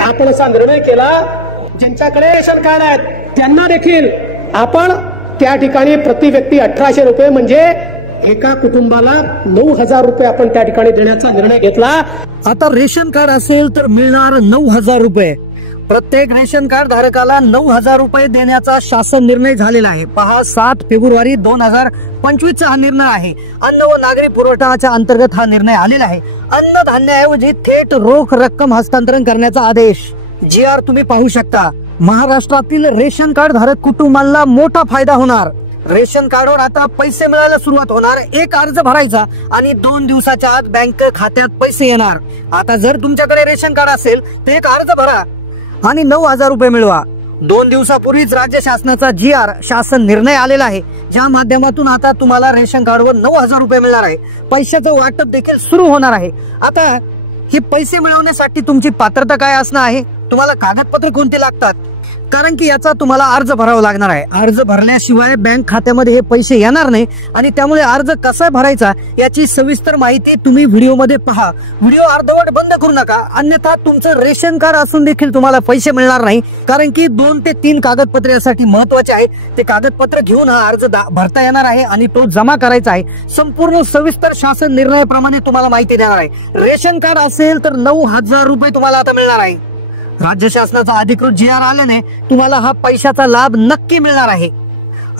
आपण असा निर्णय केला, ज्यांच्याकडे रेशन कार्ड आहेत त्यांना देखील आपण त्या ठिकाणी प्रति व्यक्ती 1800 रुपये म्हणजे एका कुटुंबाला 9000 रुपये आपण त्या ठिकाणी देण्याचा निर्णय घेतला। आता रेशन कार्ड असेल तर मिळणार 9000 रुपये। प्रत्येक रेशन कार्ड धारकाला 9000 रुपये देण्याचा शासन निर्णय झालेला आहे। पहा, 7 फेब्रुवारी 2025 चा हा निर्णय आहे। अन्न व नागरी पुरवठाच्या अंतर्गत हा निर्णय आलेला आहे। अन्नधान्याऐवजी थेट रोख रक्कम हस्तांतरण करण्याचा आदेश GR तुम्ही पाहू शकता। महाराष्ट्रातील रेशन कार्ड धारक कुटुंबांना मोठा फायदा होणार। रेशन कार्डवर आता पैसे मिळायला सुरुवात होणार। एक अर्ज भरायचा आणि 2 दिवसाच्या आत बँक खात्यात पैसे येणार। आता जर तुमच्याकडे रेशन कार्ड असेल तर एक अर्ज भरा आणि 9000 रुपये मिळवा। 2 दिवसापूर्वीच राज्य शासनाचा GR शासन निर्णय आलेला आहे, ज्या माध्यमातून आता तुम्हाला रेशन कार्डवर 9000 रुपये मिळणार आहे। पैशाचं वाटप देखील सुरू होणार आहे। आता हे पैसे मिळवण्यासाठी तुमची पात्रता काय असणार आहे, तुम्हाला कागदपत्र कोणते लागतात, कारण की याचा तुम्हाला अर्ज भरावा लागणार आहे। अर्ज भरल्याशिवाय बँक खात्यामध्ये हे पैसे येणार नाही आणि त्यामुळे अर्ज कसा भरायचा याची सविस्तर माहिती तुम्ही व्हिडिओमध्ये पहा। व्हिडिओ अर्धवट बंद करू नका, अन्यथा तुमचं रेशन कार्ड असून देखील तुम्हाला पैसे मिळणार नाही, कारण की 2 ते 3 कागदपत्रे यासाठी महत्त्वाचे आहेत। ते कागदपत्र घेऊन हा अर्ज भरता येणार आहे आणि तो जमा करायचा आहे। संपूर्ण सविस्तर शासन निर्णयाप्रमाणे तुम्हाला माहिती देणार आहे। रेशन कार्ड असेल तर 9000 रुपये तुम्हाला आता मिळणार आहे। राज्य शासनाचा अधिकृत GR आल्याने तुम्हाला हा पैशाचा लाभ नक्की मिळणार आहे।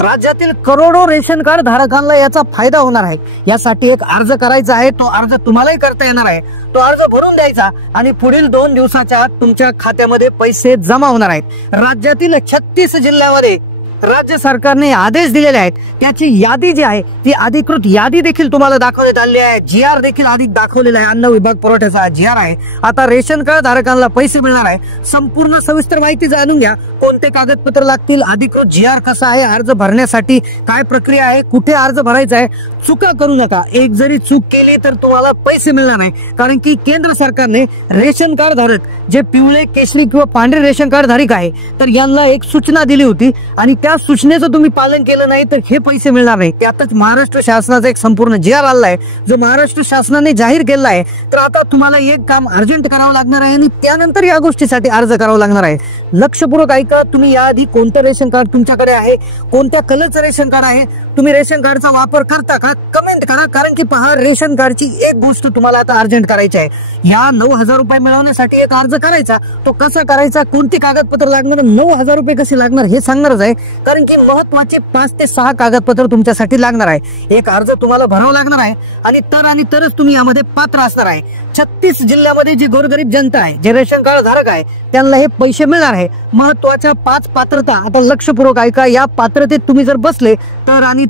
राज्यातील करोडो रेशन कार्ड धारकांना याचा फायदा होणार आहे। यासाठी एक अर्ज करायचा आहे, तो अर्ज तुम्हालाही करता येणार आहे। तो अर्ज भरून द्यायचा आणि पुढील 2 दिवसाच्या आत तुमच्या खात्यामध्ये पैसे जमा होणार आहेत। राज्यातील 36 जिल्ह्यामध्ये राज्य सरकारने आदेश दिलेले आहेत, त्याची यादी जी आहे ती अधिकृत यादी देखील तुम्हाला दाखवण्यात आली आहे। GR देखील आधी दाखवलेला आहे, अन्न विभाग पुरवठ्याचा GR आहे। आता रेशन कार्ड धारकांना पैसे मिळणार आहे। संपूर्ण सविस्तर माहिती जाणून घ्या, कोणते कागदपत्र लागतील, अधिकृत GR कसा आहे, अर्ज भरण्यासाठी काय प्रक्रिया आहे, कुठे अर्ज भरायचा आहे। चुका करू नका, एक जरी चूक केली तर तुम्हाला पैसे मिळणार नाही, कारण की केंद्र सरकारने रेशन कार्ड धारक जे पिवळे, केशरी किंवा पांढरे रेशन कार्ड धारक आहे तर यांना एक सूचना दिली होती आणि त्या सूचनेचं तुम्ही पालन केलं नाही तर हे पैसे मिळणार नाही। त्यातच महाराष्ट्र शासनाचा एक संपूर्ण GR आला आहे, जो महाराष्ट्र शासनाने जाहीर केला आहे। तर आता तुम्हाला एक काम अर्जंट करावं लागणार आहे आणि त्यानंतर या गोष्टीसाठी अर्ज करावा लागणार आहे। लक्षपूर्वक ऐका, तुम्ही याआधी कोणतं रेशन कार्ड तुमच्याकडे आहे, कोणत्या कलरचं रेशन कार्ड आहे, तुम्ही रेशन कार्डचा वापर करता का, कमेंट करा। कारण की पहा, रेशन कार्डची एक गोष्ट तुम्हाला आता अर्जंट करायची आहे। या 9000 रुपये मिळवण्यासाठी एक अर्ज करायचा, तो कसा करायचा, कोणती कागदपत्र लागणार, 9000 रुपये कसे लागणार हे सांगणारच आहे, कारण की महत्वाचे 5 ते 6 कागदपत्र तुमच्यासाठी लागणार आहे। एक अर्ज तुम्हाला भरावा लागणार आहे आणि तरच तुम्ही यामध्ये पात्र असणार आहे। 36 जिल्ह्यामध्ये जी गोरगरीब जनता आहे, जे रेशन कार्ड धारक आहे, त्यांना हे पैसे मिळणार आहे। महत्वाच्या 5 पात्रता आता लक्षपूर्वक ऐका। या पात्रतेत तुम्ही जर बसले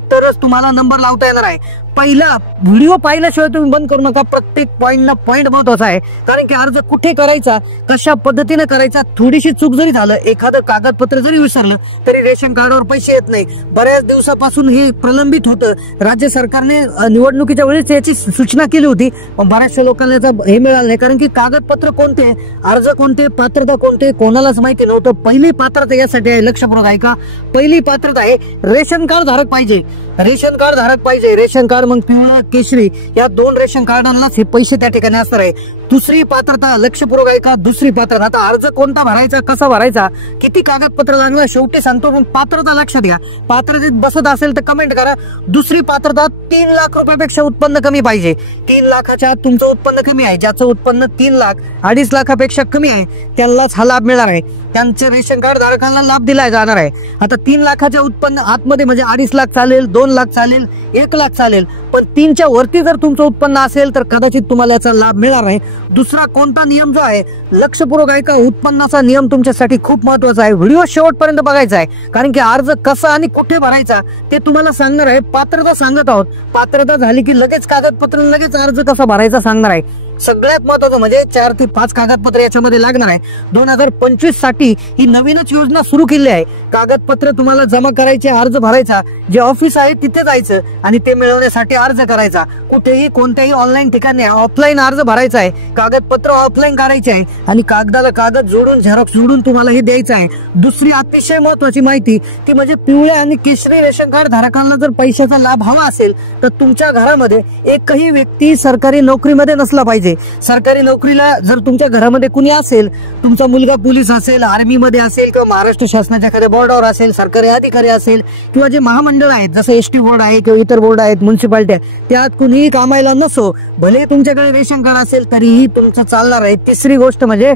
तरच तुम्हाला नंबर लावता येणार आहे। पहिला व्हिडिओ पाहिल्याशिवाय तुम्ही बंद करू नका, प्रत्येक पॉइंट महत्वाचा आहे, कारण की अर्ज कुठे करायचा, कशा पद्धतीने करायचा, थोडीशी चूक जरी झालं, एखादं कागदपत्र जरी विसरलं तरी रेशन कार्डवर पैसे येत नाही। बऱ्याच दिवसापासून हे प्रलंबित होतं। राज्य सरकारने निवडणुकीच्या वेळेस याची सूचना केली होती, पण बऱ्याचशा लोकांना हे मिळालं नाही, कारण की कागदपत्र कोणते, अर्ज कोणते, पात्रता कोणते कोणालाच माहिती नव्हतं। पहिली पात्रता यासाठी आहे, लक्षपूर्वक ऐका। पहिली पात्रता आहे रेशन कार्ड धारक पाहिजे, रेशन कार्ड धारक पाहिजे। रेशन कार्ड मग पिवळं, केशरी या 2 रेशन कार्डांनाच हे पैसे त्या ठिकाणी असणार आहे। दुसरी पात्रता, लक्षपूर्वक ऐका, दुसरी पात्रता। आता अर्ज कोणता भरायचा, कसा भरायचा, किती कागदपत्र लागणार शेवटी सांगतो, पण पात्रता लक्षात घ्या। पात्रतेत बसत असेल तर कमेंट करा। दुसरी पात्रता 3 लाख रुपयापेक्षा उत्पन्न कमी पाहिजे। 3 लाखाच्या आत तुमचं उत्पन्न कमी आहे, ज्याचं उत्पन्न 3 लाख 2.5 लाखापेक्षा कमी आहे त्यांनाच हा लाभ मिळणार आहे। त्यांचे रेशन कार्ड धारकांना लाभ दिला जाणार आहे। आता 3 लाखाच्या उत्पन्न आतमध्ये म्हणजे 2.5 लाख चालेल, 2 लाख चालेल, 1 लाख चालेल, पण 3च्या वरती जर तुमचं उत्पन्न असेल तर कदाचित तुम्हाला याचा लाभ मिळणार नाही। दुसरा कोणता नियम जो आहे, लक्षपूर्वक ऐका, उत्पन्नाचा नियम तुमच्यासाठी खूप महत्वाचा आहे। व्हिडिओ शेवटपर्यंत बघायचा आहे, कारण की अर्ज कसा आणि कुठे भरायचा ते तुम्हाला सांगणार आहे। पात्रता सांगत आहोत, पात्रता झाली की लगेच कागदपत्र, लगेच अर्ज कसा भरायचा सांगणार आहे। सगळ्यात महत्त्वाचं म्हणजे 4 ते 5 कागदपत्र याच्यामध्ये लागणार आहे। 2025 साठी ही नवीनच योजना सुरू केली आहे। कागदपत्र तुम्हाला जमा करायचे, अर्ज भरायचा, जे ऑफिस आहे तिथे जायचं आणि ते मिळवण्यासाठी अर्ज करायचा। कुठेही कोणत्याही ऑनलाईन ठिकाणी ऑफलाईन अर्ज भरायचा आहे, कागदपत्र ऑफलाईन करायचे आहे आणि कागदाला कागद जोडून, झेरॉक्स जोडून तुम्हाला हे द्यायचं आहे। दुसरी अतिशय महत्त्वाची माहिती ती म्हणजे पिवळ्या आणि केशरी रेशन कार्ड धारकांना जर पैशाचा लाभ हवा असेल तर तुमच्या घरामध्ये एकही व्यक्ती सरकारी नोकरीमध्ये नसला पाहिजे। पाहिजे. सरकारी नोकरीला जर तुमच्या घरामध्ये कुणी असेल, तुमचा मुलगा पोलीस असेल, आर्मी मध्ये असेल किंवा महाराष्ट्र शासनाच्या एखाद्या बोर्डावर असेल, सरकारी अधिकारी असेल किंवा जे महामंडळ आहेत जसं एसटी बोर्ड आहे किंवा इतर बोर्ड आहेत, म्युन्सिपालिटी, त्यात कुणीही कामाला नसो, भले तुमच्याकडे रेशन कार्ड असेल तरीही तुमचं चालणार आहे. तिसरी गोष्ट म्हणजे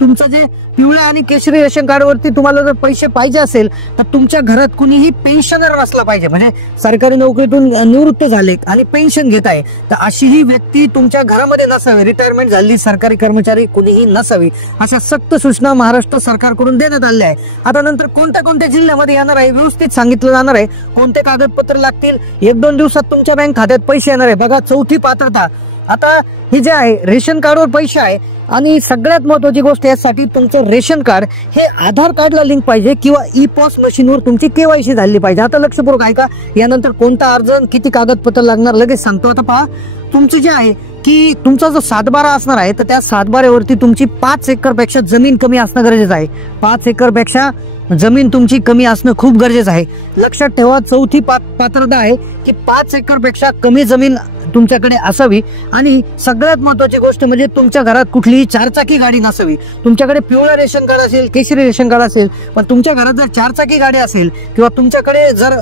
तुमचं जे पिवळ्या आणि केशरी रेशन कार्डवरती तुम्हाला जर पैसे पाहिजे असेल तर तुमच्या घरात कुणीही पेन्शनर असला पाहिजे. म्हणजे सरकारी नोकरीतून निवृत्त झाले आणि पेन्शन घेत आहे तर अशीही व्यक्ती तुमच्या घरामध्ये नसावी. रिटायरमेंट झालेली सरकारी कर्मचारी कुणीही नसावी, अशा सक्त सूचना महाराष्ट्र सरकारकडून देण्यात आल्या आहे. आता नंतर कोणत्या कोणत्या जिल्ह्यामध्ये येणार आहे व्यवस्थित सांगितलं जाणार आहे. कोणते कागदपत्र लागतील, 1-2 दिवसात तुमच्या बँक खात्यात पैसे येणार आहे. बघा, चौथी पात्रता. आता हे जे आहे रेशन कार्डवर पैसे आहे आणि सगळ्यात महत्वाची गोष्ट यासाठी तुमचं रेशन कार्ड हे आधार कार्डला लिंक पाहिजे किंवा ई-पॉस मशीनवर तुमची केवायसी झाली पाहिजे. आता लक्षपूर्वक ऐका, यानंतर कोणता अर्ज, किती कागदपत्र लागणार लगेच सांगतो. आता पहा, तुमची जे आहे की तुमचा जो 7/12 असणार आहे तर त्या 7/12वरती तुमची 5 एकरपेक्षा जमीन कमी असणं गरजेचं आहे. 5 एकरपेक्षा जमीन तुमची कमी असणं खूप गरजेचं आहे. लक्षात ठेवा, चौथी पात्रता आहे की 5 एकरपेक्षा कमी जमीन तुमच्याकडे असावी. आणि सगळ्यात महत्वाची गोष्ट म्हणजे तुमच्या घरात कुठलीही 4-चाकी गाडी नसावी. तुमच्याकडे पिवळं रेशन कार्ड असेल, केशरी रेशन कार्ड असेल, पण तुमच्या घरात जर 4-चाकी गाडी असेल किंवा तुमच्याकडे जर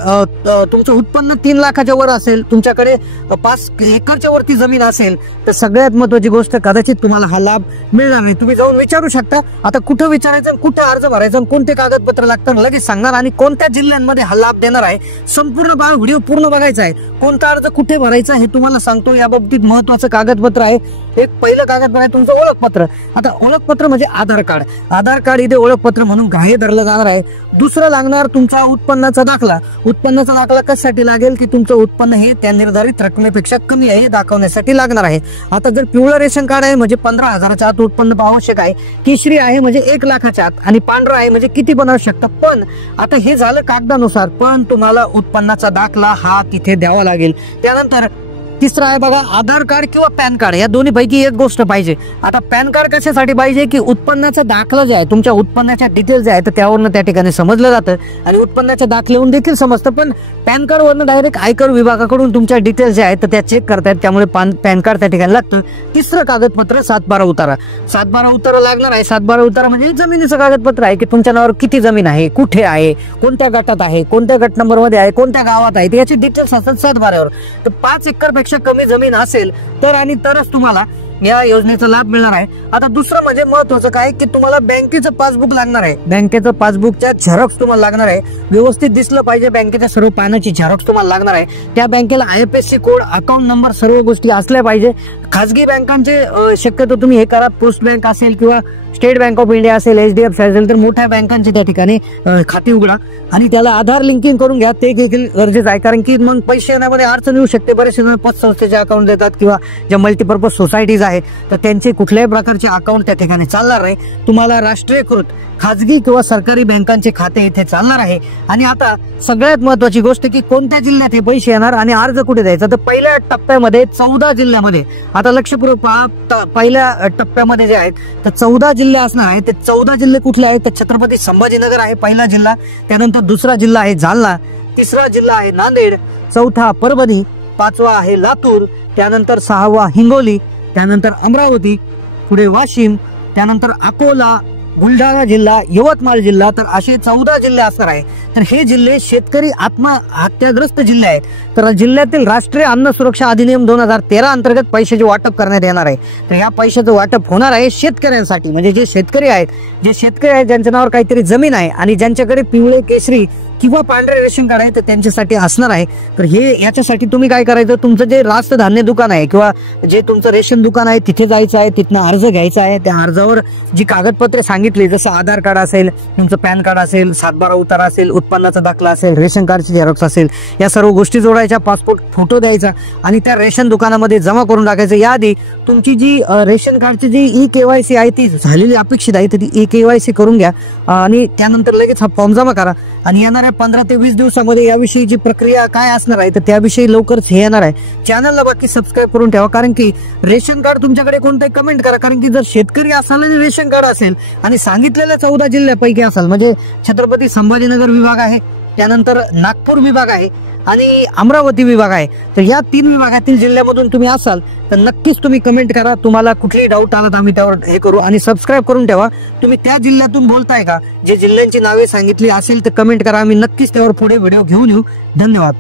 तुमचं उत्पन्न 3 लाखाच्या वर असेल, तुमच्याकडे 5 एकरच्या वरती जमीन असेल तर सगळ्यात महत्वाची गोष्ट कदाचित तुम्हाला हा लाभ मिळणार नाही. तुम्ही जाऊन विचारू शकता. आता कुठं विचारायचं, कुठं अर्ज भरायचा, कोणते कागदपत्र लागतात लगेच सांगणार आणि कोणत्या जिल्ह्यांमध्ये हा लाभ देणार आहे. संपूर्ण व्हिडिओ पूर्ण बघायचा आहे. कोणता अर्ज कुठे भरायचा हे तुम्हाला सांगतो. या बाबतीत महत्वाचं कागदपत्र आहे. एक पहिलं कागदपत्र आहे तुमचं ओळखपत्र. आता ओळखपत्र म्हणजे आधार कार्ड. आधार कार्ड इथे ओळखपत्र म्हणून ग्राह्य धरलं जाणार आहे. दुसरं लागणार तुमचा उत्पन्नाचा दाखला. उत्पन्नाचा दाखला कशासाठी लागेल की तुमचं उत्पन्न हे त्या निर्धारित रकमेपेक्षा कमी आहे हे दाखवण्यासाठी लागणार आहे. आता जर पिवळं रेशन कार्ड आहे म्हणजे 15,000च्या आत उत्पन्न आवश्यक आहे. केशरी आहे म्हणजे 1 लाखाच्या आत आणि पांढरा आहे म्हणजे किती पण असू शकतं. पण आता हे झालं कागदानुसार, पण तुम्हाला उत्पन्नाचा दाखला हा तिथे द्यावा लागेल. त्यानंतर तिसरा आहे बघा, आधार कार्ड किंवा पॅन कार्ड. या दोन्ही पैकी एक गोष्ट पाहिजे. आता पॅन कार्ड कशासाठी पाहिजे की उत्पन्नाचा दाखला जे आहे, तुमच्या उत्पन्नाच्या डिटेल्स जे आहे तर त्यावरनं त्या ठिकाणी समजलं जातं आणि उत्पन्नाच्या दाखल्यावरून देखील समजतं. पण पॅन कार्ड वरनं डायरेक्ट आयकर विभागाकडून तुमच्या डिटेल्स जे आहेत तर त्या चेक करतायत, त्यामुळे पॅन कार्ड त्या ठिकाणी लागतं. तिसरं कागदपत्र 7/12 उतारा. 7/12 उतारा लागणार आहे. 7/12 उतारा म्हणजे जमिनीचं कागदपत्र आहे की तुमच्या नावावर किती जमीन आहे, कुठे आहे, कोणत्या गटात आहे, कोणत्या गट नंबर मध्ये आहे, कोणत्या गावात आहे, याची डिटेल्स असतात 7/12वर. तर 5 एकरपेक्षा कमी जमीन असेल तर आणि तरच तुम्हाला या योजनेचा लाभ मिळणार आहे. आता दुसरं म्हणजे महत्वाचं काय की तुम्हाला बँकेचं पासबुक लागणार आहे. बँकेचं पासबुकच्या झेरॉक्स तुम्हाला लागणार आहे. व्यवस्थित दिसलं पाहिजे. बँकेच्या सर्व पानाची झेरॉक्स तुम्हाला लागणार आहे. त्या बँकेला IFSC कोड, अकाउंट नंबर, सर्व गोष्टी असल्या पाहिजे. खाजगी बँकांचे शक्यतो तुम्ही हे करा. पोस्ट बँक असेल किंवा स्टेट बँक ऑफ इंडिया असेल, HDFC असेल तर मोठ्या बँकांचे त्या ठिकाणी खाते उघडा आणि त्याला आधार लिंकिंग करून घ्या. ते देखील गरजेचं आहे कारण की मग पैसे येण्यामध्ये अडचण येऊ शकते. बरेचसे जण पतसंस्थेचे अकाउंट देतात किंवा ज्या मल्टीपर्पज सोसायटीज आहेत तर त्यांचे कुठल्याही प्रकारचे अकाउंट त्या ठिकाणी चालणार नाही. तुम्हाला राष्ट्रीयकृत खाजगी किंवा सरकारी बँकांचे खाते इथे चालणार आहे. आणि आता सगळ्यात महत्वाची गोष्ट की कोणत्या जिल्ह्यात हे पैसे येणार आणि अर्ज कुठे द्यायचा. तर पहिल्या टप्प्यामध्ये 14 जिल्ह्यामध्ये, आता लक्षपूर्वक पहा, पहिल्या टप्प्यामध्ये जे आहेत तर 14 जिल्हे असणार आहेत. ते 14 जिल्हे कुठले आहेत तर छत्रपती संभाजीनगर आहे पहिला जिल्हा, त्यानंतर दुसरा जिल्हा आहे जालना, तिसरा जिल्हा आहे नांदेड, चौथा परभणी, 5वा आहे लातूर, त्यानंतर 6वा हिंगोली, त्यानंतर अमरावती, पुढे वाशिम, त्यानंतर अकोला, बुलढाणा जिल्हा, यवतमाळ जिल्हा. तर असे 14 जिल्हे असणार आहे. तर हे जिल्हे शेतकरी आत्महत्याग्रस्त जिल्हे आहेत. तर जिल्ह्यातील राष्ट्रीय अन्न सुरक्षा अधिनियम 2013 अंतर्गत पैशाचे वाटप करण्यात येणार आहे. तर या पैशाचं वाटप होणार आहे शेतकऱ्यांसाठी. म्हणजे जे शेतकरी आहेत ज्यांच्या नावावर काहीतरी जमीन आहे आणि ज्यांच्याकडे पिवळे, केशरी किंवा पांढरे रेशन कार्ड आहे तर त्यांच्यासाठी असणार आहे. तर हे याच्यासाठी तुम्ही काय करायचं, तुमचं जे रास्त धान्य दुकान आहे किंवा जे तुमचं रेशन दुकान आहे तिथे जायचं आहे, तिथनं अर्ज घ्यायचा आहे. त्या अर्जावर जी कागदपत्रे सांगितली जसं आधार कार्ड असेल, तुमचं पॅन कार्ड असेल, 7/12 उतारा असेल, उत्पन्नाचा दाखला असेल, रेशन कार्डची झेरॉक्स असेल, या सर्व गोष्टी जोडायच्या, पासपोर्ट फोटो द्यायचा आणि त्या रेशन दुकानामध्ये जमा करून टाकायचं. याआधी तुमची जी रेशन कार्डची जी EKYC आहे ती झालेली अपेक्षित आहे तर ती EKYC करून घ्या आणि त्यानंतर लगेच हा फॉर्म जमा करा. आणि येणाऱ्या 15 ते 20 दिवसामध्ये याविषयीची प्रक्रिया काय असणार आहे तर त्याविषयी लवकरच हे येणार आहे. चॅनलला बाकी सबस्क्राईब करून ठेवा कारण की रेशन कार्ड तुमच्याकडे कोणते कमेंट करा. कारण की जर शेतकरी असाल आणि रेशन कार्ड असेल आणि सांगितलेल्या 14 जिल्ह्यापैकी असाल, म्हणजे छत्रपती संभाजीनगर विभाग आहे, त्यानंतर नागपूर विभाग आहे आणि अमरावती विभाग आहे. तर या 3 विभागातील जिल्ह्यामधून तुम्ही असाल तर नक्कीच तुम्ही कमेंट करा. तुम्हाला कुठलीही डाऊट आला तर आम्ही त्यावर हे करू. आणि सबस्क्राईब करून ठेवा. तुम्ही त्या जिल्ह्यातून बोलताय का, जे जिल्ह्यांची नावे सांगितली असेल तर कमेंट करा. आम्ही नक्कीच त्यावर पुढे व्हिडिओ घेऊन येऊ. धन्यवाद.